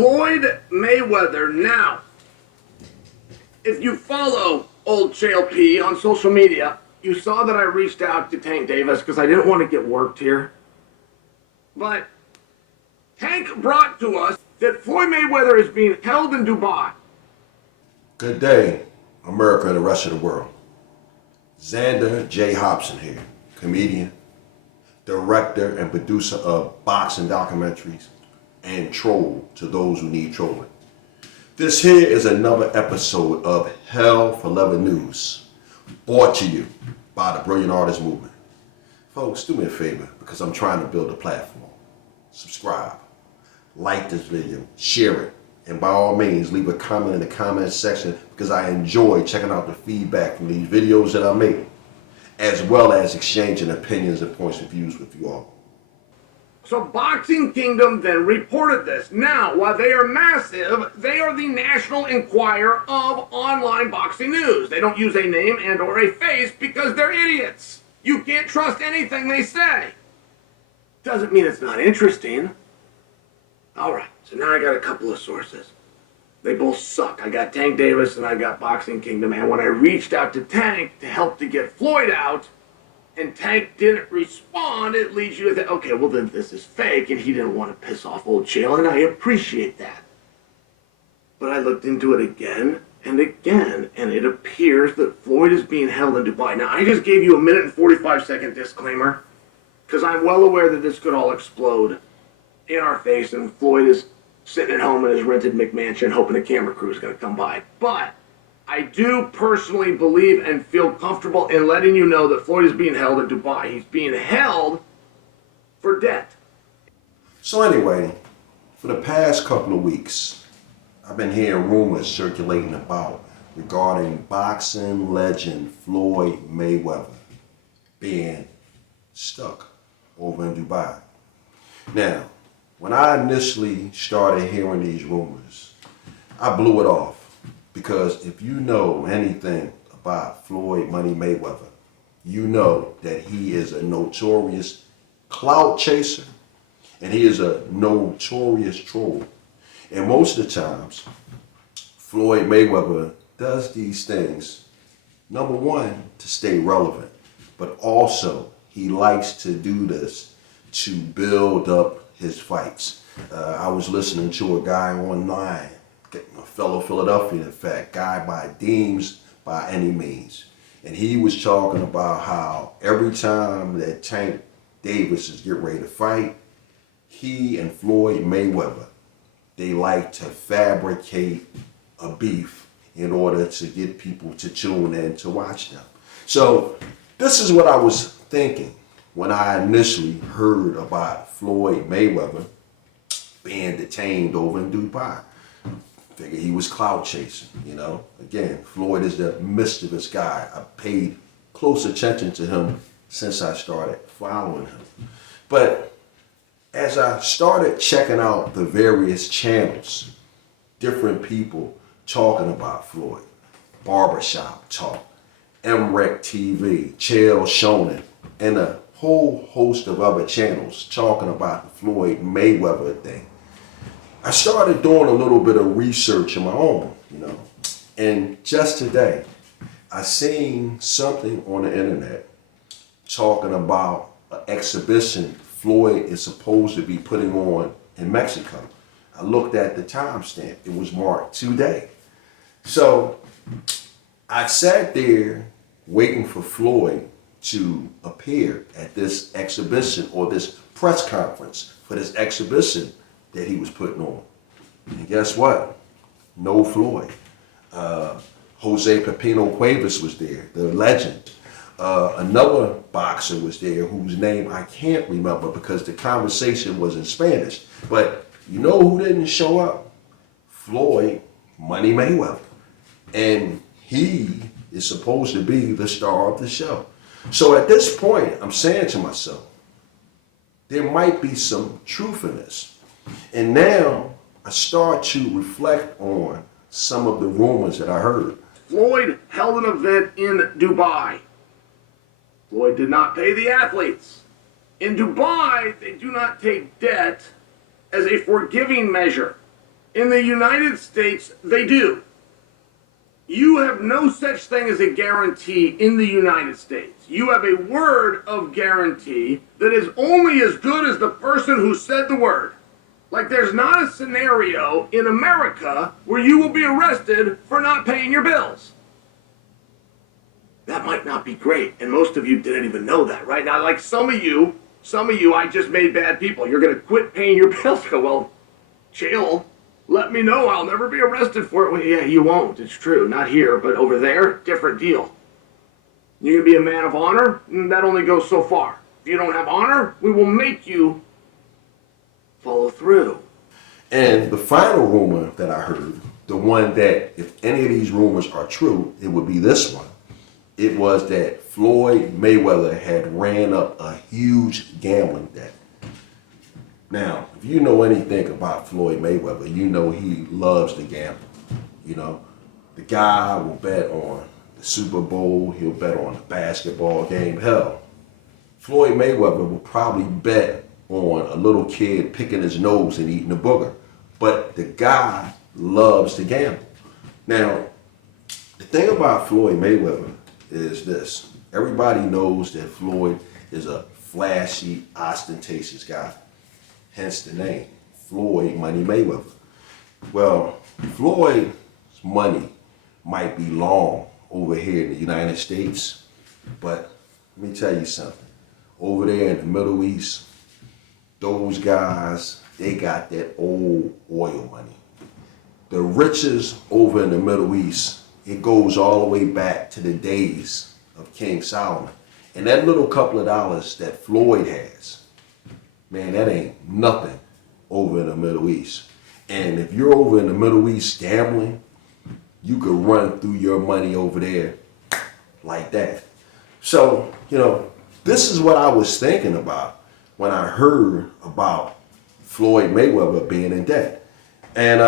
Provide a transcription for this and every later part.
Floyd Mayweather. Now, if you follow old Chael P on social media, you saw that I reached out to Tank Davis because I didn't want to get worked here. But Tank brought to us that Floyd Mayweather is being held in Dubai. Good day, America and the rest of the world. Xander J. Hobson here, comedian, director and producer of boxing documentaries, and troll to those who need trolling. This here is another episode of Hell for Leather News, brought to you by the Brilliant Artist Movement. Folks, do me a favor because I'm trying to build a platform. Subscribe, like this video, share it, and by all means leave a comment in the comment section because I enjoy checking out the feedback from these videos that I make, as well as exchanging opinions and points of views with you all. So Boxing Kingdom then reported this. Now, while they are massive, they are the National Enquirer of online boxing news. They don't use a name and or a face because they're idiots. You can't trust anything they say. Doesn't mean it's not interesting. Alright, so now I got a couple of sources. They both suck. I got Tank Davis and I got Boxing Kingdom, and when I reached out to Tank to help to get Floyd out, and Tank didn't respond, it leads you to think, okay, well then this is fake, and he didn't want to piss off old Chael, and I appreciate that. But I looked into it again and again, and it appears that Floyd is being held in Dubai. Now, I just gave you a 1 and 45-second disclaimer, because I'm well aware that this could all explode in our face, and Floyd is sitting at home in his rented McMansion hoping a camera crew is going to come by. But I do personally believe and feel comfortable in letting you know that Floyd is being held in Dubai. He's being held for debt. So anyway, for the past couple of weeks, I've been hearing rumors circulating about regarding boxing legend Floyd Mayweather being stuck over in Dubai. Now, when I initially started hearing these rumors, I blew it off. Because if you know anything about Floyd Money Mayweather, you know that he is a notorious clout chaser and he is a notorious troll. And most of the times, Floyd Mayweather does these things, number one, to stay relevant, but also he likes to do this to build up his fights. I was listening to a guy online, a fellow Philadelphian, in fact, guy by Deems by any means. And he was talking about how every time that Tank Davis is getting ready to fight, he and Floyd Mayweather, they like to fabricate a beef in order to get people to tune in to watch them. So this is what I was thinking when I initially heard about Floyd Mayweather being detained over in Dubai. Figure he was clout chasing, you know. Again, Floyd is the mischievous guy. I paid close attention to him since I started following him. But as I started checking out the various channels, different people talking about Floyd, Barbershop Talk, MREC TV, Chael, Sonnen, and a whole host of other channels talking about the Floyd Mayweather thing, I started doing a little bit of research of my own, you know. And just today, I seen something on the internet talking about an exhibition Floyd is supposed to be putting on in Mexico. I looked at the timestamp. It was marked today. So I sat there waiting for Floyd to appear at this exhibition or this press conference for this exhibition that he was putting on. And guess what? No Floyd. Jose Pepino Cuevas was there, the legend. Another boxer was there whose name I can't remember because the conversation was in Spanish. But you know who didn't show up? Floyd Money Mayweather. And he is supposed to be the star of the show. So at this point, I'm saying to myself, there might be some truth in this. And now I start to reflect on some of the rumors that I heard. Floyd held an event in Dubai. Floyd did not pay the athletes. In Dubai, they do not take debt as a forgiving measure. In the United States, they do. You have no such thing as a guarantee in the United States. You have a word of guarantee that is only as good as the person who said the word. Like there's not a scenario in America where you will be arrested for not paying your bills. That might not be great, and most of you didn't even know that, right? Now, like some of you, I just made bad people. You're going to quit paying your bills. Go, well, Chael, let me know. I'll never be arrested for it. Well, yeah, you won't. It's true. Not here, but over there, different deal. You're going to be a man of honor? That only goes so far. If you don't have honor, we will make you follow through. And the final rumor that I heard, the one that if any of these rumors are true, it would be this one. It was that Floyd Mayweather had ran up a huge gambling debt. Now, if you know anything about Floyd Mayweather, you know he loves to gamble. You know, the guy will bet on the Super Bowl, he'll bet on a basketball game. Hell, Floyd Mayweather will probably bet on a little kid picking his nose and eating a booger. But the guy loves to gamble. Now, the thing about Floyd Mayweather is this. Everybody knows that Floyd is a flashy, ostentatious guy. Hence the name, Floyd Money Mayweather. Well, Floyd's money might be long over here in the United States, but let me tell you something. Over there in the Middle East, those guys, they got that old oil money. The riches over in the Middle East, it goes all the way back to the days of King Solomon. And that little couple of dollars that Floyd has, man, that ain't nothing over in the Middle East. And if you're over in the Middle East gambling, you could run through your money over there like that. So, you know, this is what I was thinking about when I heard about Floyd Mayweather being in debt. And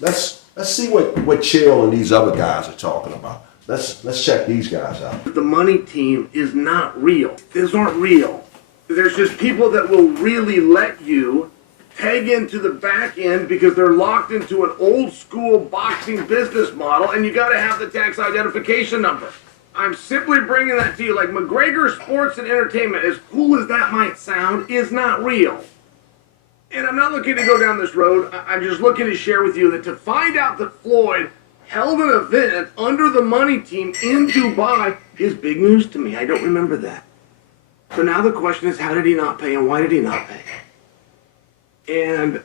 let's see what Chael and these other guys are talking about. Let's check these guys out. The money team is not real. These aren't real. There's just people that will really let you tag into the back end because they're locked into an old school boxing business model, and you got to have the tax identification number. I'm simply bringing that to you. Like McGregor Sports and Entertainment, as cool as that might sound, is not real. And I'm not looking to go down this road. I'm just looking to share with you that to find out that Floyd held an event under the money team in Dubai is big news to me. I don't remember that. So now the question is, how did he not pay and why did he not pay? And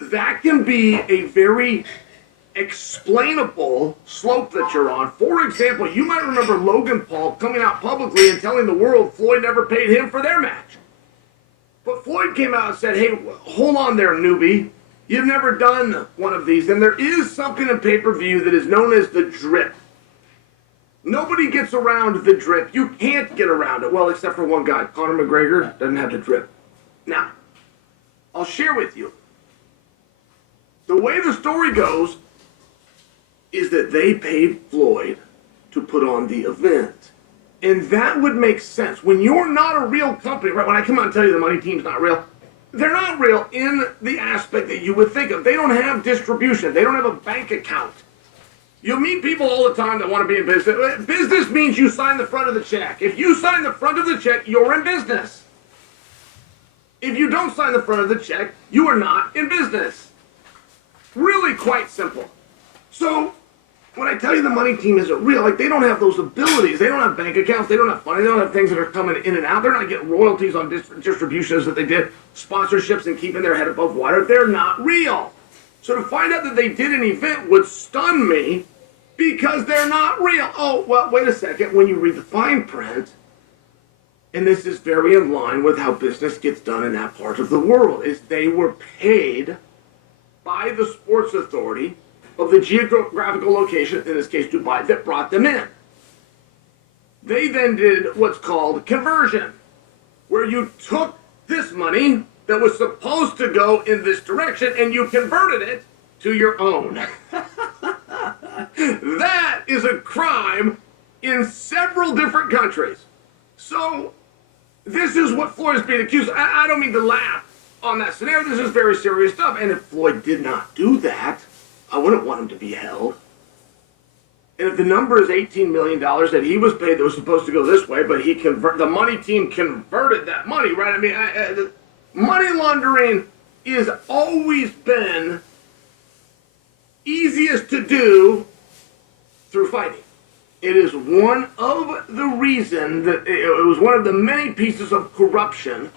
that can be a very explainable slope that you're on. For example, you might remember Logan Paul coming out publicly and telling the world Floyd never paid him for their match. But Floyd came out and said, hey, hold on there, newbie. You've never done one of these. And there is something in pay-per-view that is known as the drip. Nobody gets around the drip. You can't get around it. Well, except for one guy. Conor McGregor doesn't have the drip. Now, I'll share with you. The way the story goes is that they paid Floyd to put on the event. And that would make sense. When you're not a real company, right? When I come out and tell you the money team's not real, they're not real in the aspect that you would think of. They don't have distribution. They don't have a bank account. You'll meet people all the time that want to be in business. Business means you sign the front of the check. If you sign the front of the check, you're in business. If you don't sign the front of the check, you are not in business. Really quite simple. So, when I tell you the money team isn't real, like they don't have those abilities. They don't have bank accounts. They don't have money. They don't have things that are coming in and out. They're not getting royalties on distributions that they did, sponsorships and keeping their head above water. They're not real. So to find out that they did an event would stun me because they're not real. Oh, well, wait a second. When you read the fine print, and this is very in line with how business gets done in that part of the world, is they were paid by the sports authority of the geographical location, in this case Dubai, that brought them in. They then did what's called conversion, where you took this money that was supposed to go in this direction and you converted it to your own. That is a crime in several different countries. So this is what Floyd is being accused of. I don't mean to laugh, on that scenario, this is very serious stuff. And if Floyd did not do that, I wouldn't want him to be held. And if the number is $18 million that he was paid that was supposed to go this way, but the money team converted that money, right? I mean, money laundering is always been easiest to do through fighting. It is one of the reasons that it was one of the many pieces of corruption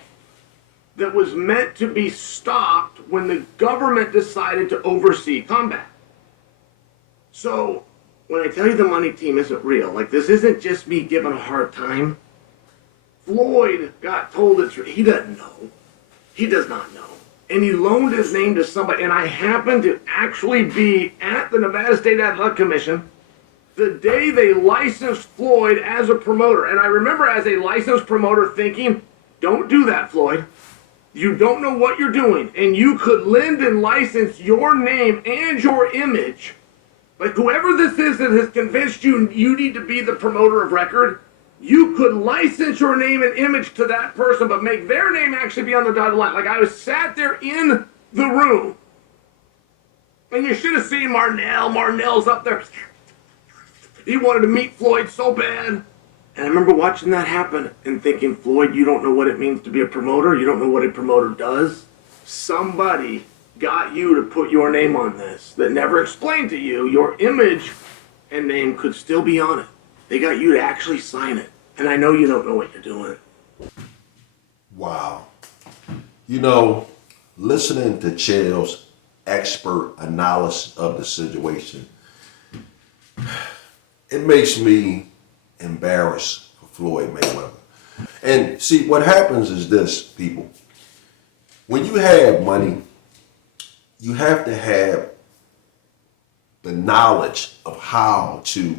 that was meant to be stopped when the government decided to oversee combat. So when I tell you the money team isn't real, like this isn't just me giving a hard time. Floyd got told the truth. He doesn't know. He does not know. And he loaned his name to somebody. And I happened to actually be at the Nevada State Athletic Commission the day they licensed Floyd as a promoter. And I remember as a licensed promoter thinking, don't do that, Floyd. You don't know what you're doing. And you could lend and license your name and your image. Like whoever this is that has convinced you you need to be the promoter of record, you could license your name and image to that person, but make their name actually be on the dotted line. Like I was sat there in the room, and you should have seen Marnell. Marnell's up there. He wanted to meet Floyd so bad. And I remember watching that happen and thinking, Floyd, you don't know what it means to be a promoter. You don't know what a promoter does. Somebody got you to put your name on this that never explained to you your image and name could still be on it. They got you to actually sign it. And I know you don't know what you're doing. Wow. You know, listening to Chael's expert analysis of the situation, it makes me embarrassed for Floyd Mayweather. And see, what happens is this, people. When you have money, you have to have the knowledge of how to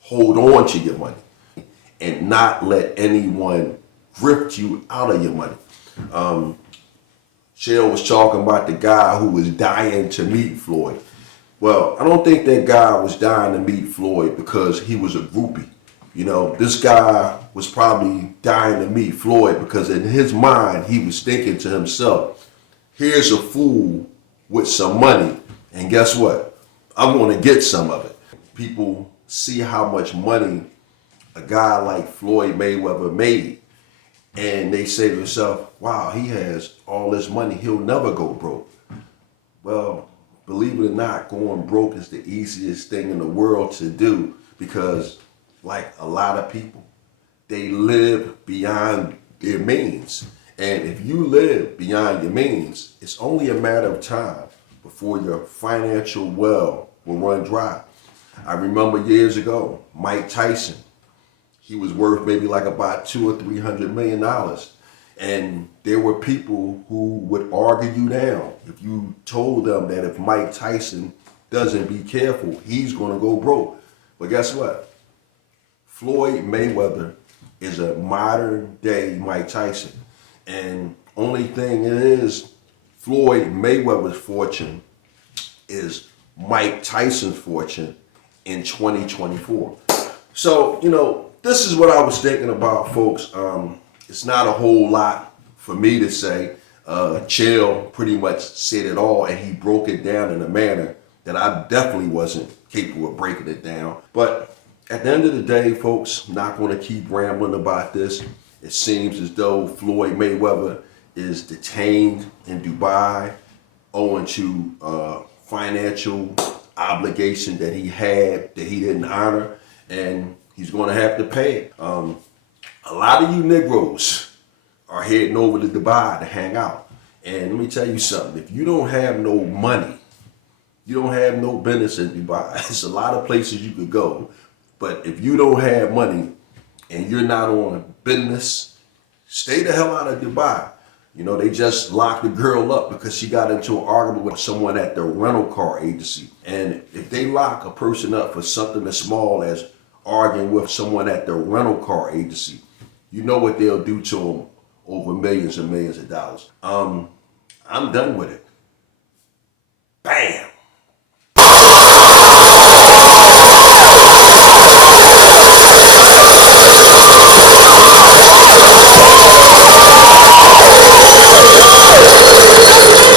hold on to your money and not let anyone grift you out of your money. Chael was talking about the guy who was dying to meet Floyd. Well, I don't think that guy was dying to meet Floyd because he was a groupie. You know, this guy was probably dying to meet Floyd because in his mind, he was thinking to himself, here's a fool with some money, and guess what? I'm going to get some of it. People see how much money a guy like Floyd Mayweather made, and they say to themselves, wow, he has all this money, he'll never go broke. Well, believe it or not, going broke is the easiest thing in the world to do because, like a lot of people, they live beyond their means. And if you live beyond your means, it's only a matter of time before your financial well will run dry. I remember years ago, Mike Tyson, he was worth maybe like about $200 or $300 million. And there were people who would argue you down if you told them that if Mike Tyson doesn't be careful, he's going to go broke. But guess what? Floyd Mayweather is a modern day Mike Tyson. And only thing is, Floyd Mayweather's fortune is Mike Tyson's fortune in 2024. So, you know, this is what I was thinking about, folks. It's not a whole lot for me to say. Chael pretty much said it all, and he broke it down in a manner that I definitely wasn't capable of breaking it down. But at the end of the day, folks, I'm not going to keep rambling about this. It seems as though Floyd Mayweather is detained in Dubai owing to financial obligation that he had that he didn't honor, and he's going to have to pay it. A lot of you Negroes are heading over to Dubai to hang out. And let me tell you something, if you don't have no money, you don't have no business in Dubai. It's a lot of places you could go. But if you don't have money and you're not on business, stay the hell out of Dubai. You know, they just locked a girl up because she got into an argument with someone at the rental car agency. And if they lock a person up for something as small as arguing with someone at the rental car agency, you know what they'll do to them over millions and millions of dollars. I'm done with it.